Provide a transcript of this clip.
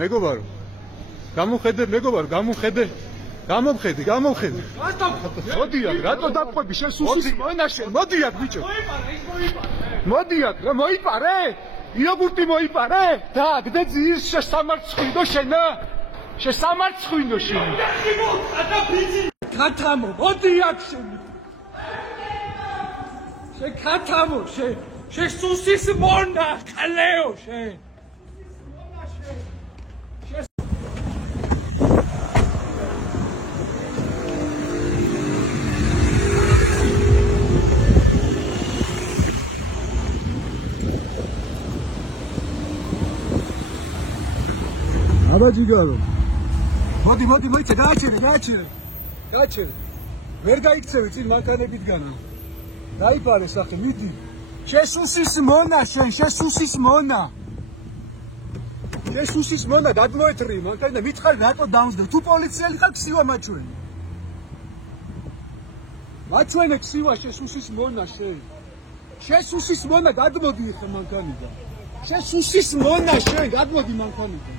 მეგობარო, გამოხედე, მეგობარო, გამოხედე. გამომხედე. მოდი აქ, რატო დაგყვები შენ სუსის მონაშენ? მოდი აქ ბიჭო. მოდი აქ, რა მოიპარე? იოგურტი მოიპარე? და გდე ძირს შესამარცხინო შენა? შესამარცხინო შენ. ქათამო, მოდი აქ შენ. შენ ქათამო, შენ სუსის მონა, ყლეო შენ. Აბაჯიგარო. მოდი, მოიცე, გააჩერე. ვერ გაიქცევი წინ მანქანებითგანა. დაიფარე სახე, მიდი. შესუსის მონა, შესუსის მონა, გადმოეთრი მანქანა, მითხარი რატო დაუნსდე? თუ პოლიციელი ხარ, ქსივა მაჩვენე. მაჩვენე ქსივა შესუსის მონა შენ. შესუსის მონა, გადმოდი ხე მანქანიდან. შესუსის მონა შენ, გადმოდი მანქანიდან.